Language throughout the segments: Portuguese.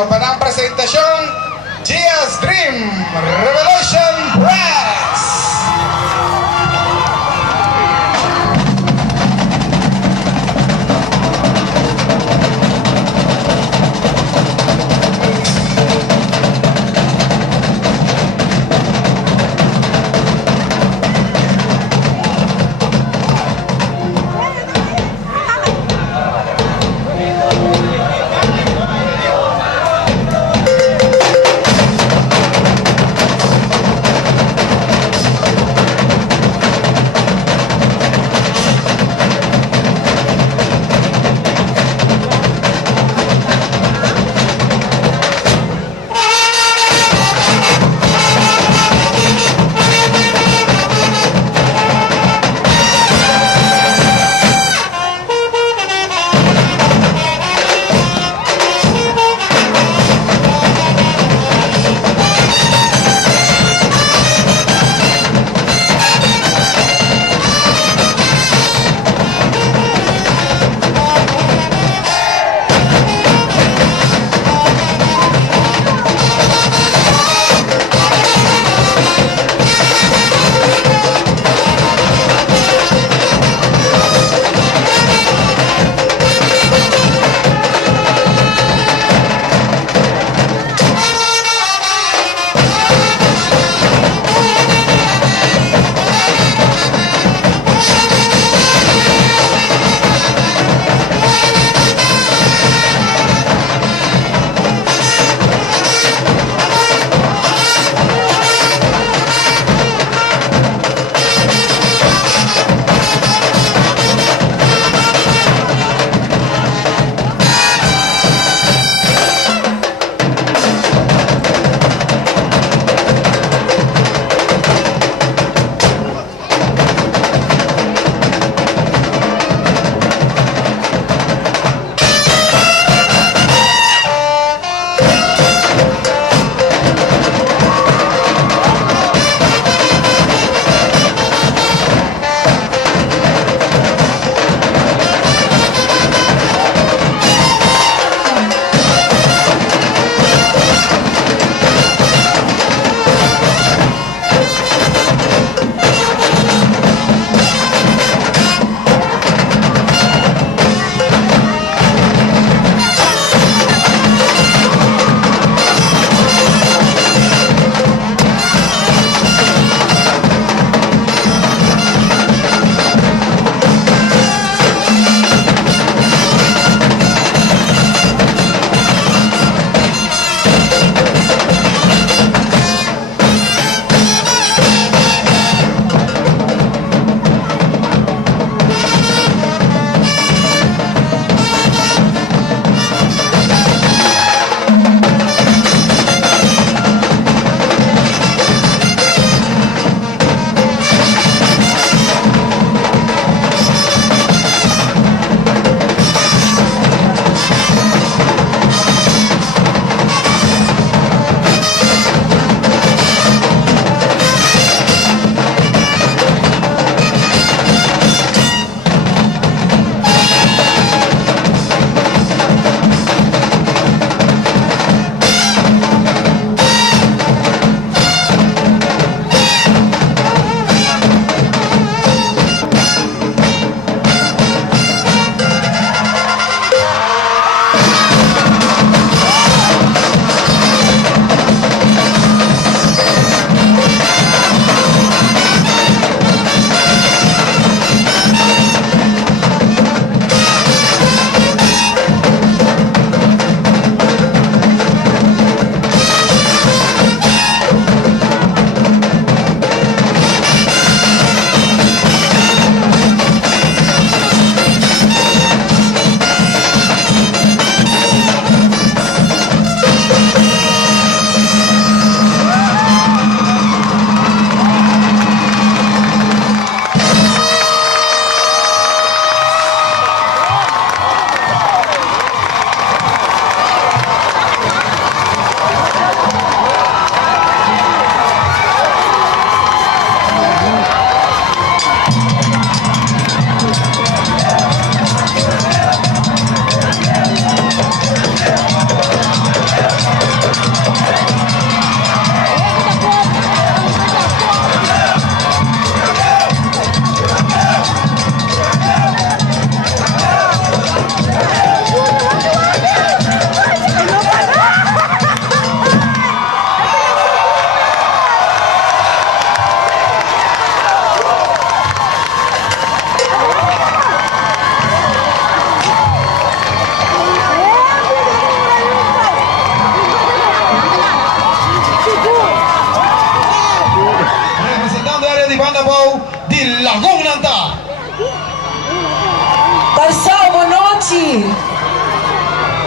tayo para ang presentasyong Gia's Dream Revelation Press!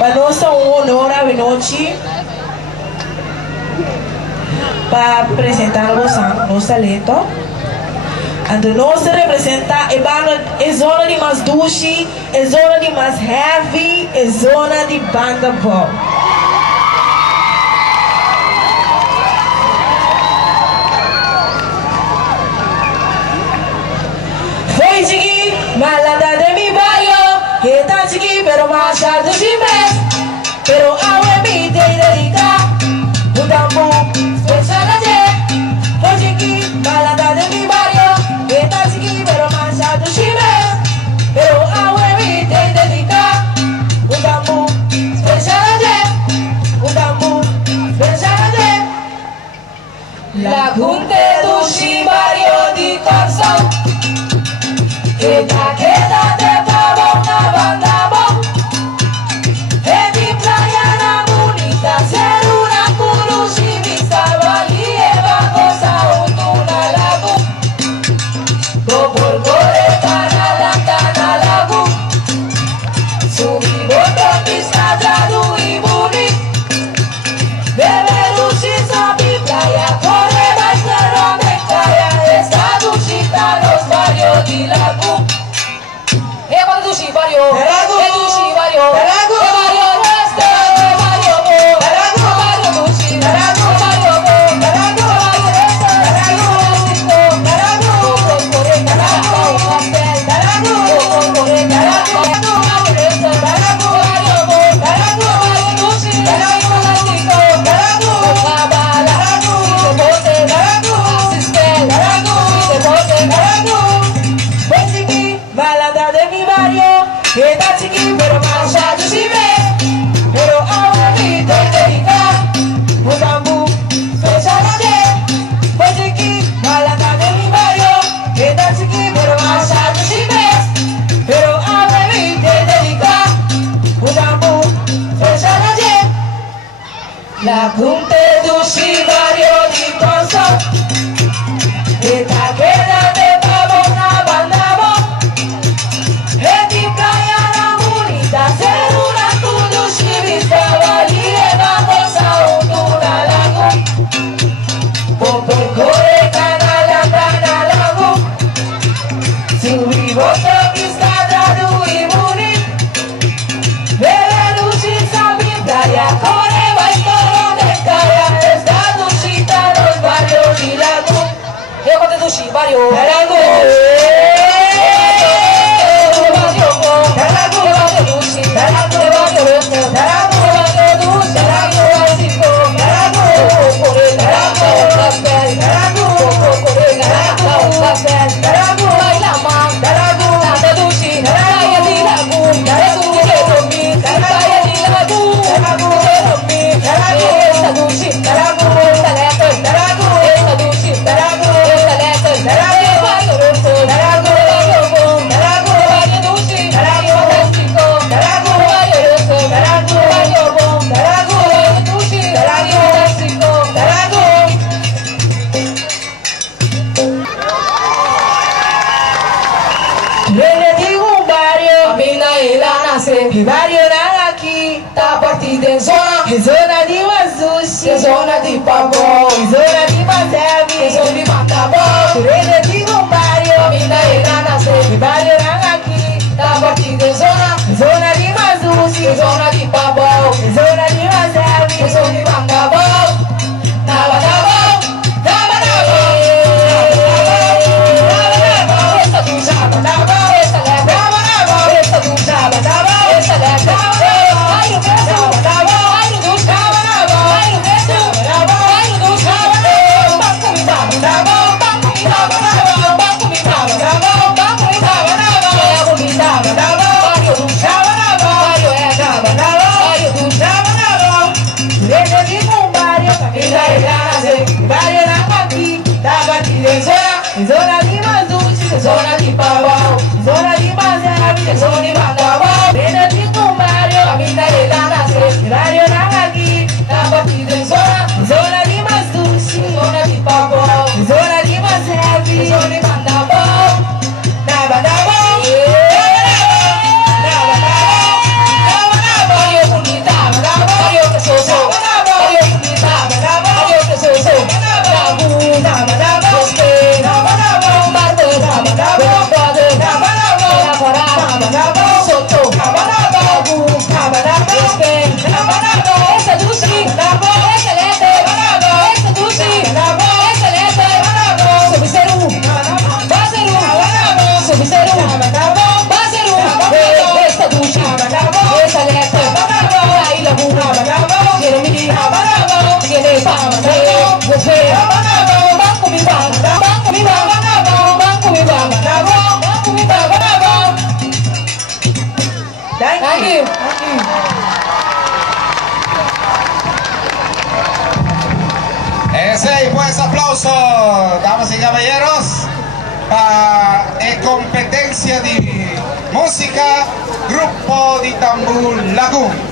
Para nós é honor a noite para apresentar nosso talento. E nós representamos a zona de mais duche, a zona de mais heavy, a zona de banda bom. Foi chiqui, malada de mi barrio, está chiqui, pero más alto de mes. Pero ahora me te dedica, un tambo, especial ayer. Foi chiqui, malada de mi barrio, está chiqui, pero más alto de mes. Pero ahora me te dedica, un tambo, especial ayer. Un tambo, especial ayer. La junta do barrio de Corsão. Queda de pavão na banda bom. É de praia na bonita, ser una curushi vista vali eva cosa na lago. Go por coreta na lago. Subi bota pista trado e boni. Bebe luxi sobe praia, corre mais cerro de caia. Estado chita nos barrios de lago. Vario, Vario, Vario, Está chiqui, pero más alto si ve. Pero ahora me te dedica, un bambú, especial ayer. Pues chiqui, malata de mi barrio. Está chiqui, pero más alto si ves. Pero ahora me te dedica, un bambú, especial ayer. La junta do barrio de Corsão. Esta queda de pavão na banda bom. É de praia na bonita, ser una curushi vista vali eva cosa na lago. Por coreta na lago. Subi bota pista trado e boni. Bebe luxi sabe praia, corre vai todo de caia. Estado chita nos barrios de lago. Eu conto do Chivario, lago. Barrio aqui, tá partido em zona de Mazushi, zona de Pavão, zona de Mazeve, zona de Matabó. Ele digo um barrio, a mina era nascer. Barrio aqui, tá partido em zona de Mazushi, zona de Pavão, zona de Mazeve, zona de Matabó. Tava essa do Java, essa leva, essa do Java, essa leva. Vai no verso, vai no dos Java, vai no verso, vai no dos Java. Banco me dava, banco me dava, banco me dava, banco me dava, banco me dava. Vai no Java, vai no Java, vai no Java. Deixa de um barrio, ainda é barrio aqui, tava aqui em zona de Mazuchi, zona de Pavão, zona de Mazeve, zona de Matabó. Deixa de um barrio, ainda é barrio aqui, tava aqui em zona de Mazuchi, zona de Pavão, zona de Mazeve, zona de Matabó. Tava bom, bravo, seduci, bravo, excelente, bravo, seduci, bravo, excelente, bravo, subiseru, baseru, bravo, subiseru, bravo, baseru, seduci, bravo, excelente, bravo, ahí la burra, bravo, quiero mi, bravo, quiere fama, bravo, bravo, banco mi baba, banco mi baba, bravo, banco mi baba, bravo, banco mi baba, bravo. Thank you. Ese y pues aplauso, damas y caballeros, en competencia de música, Grupo de Tambul Lagoon.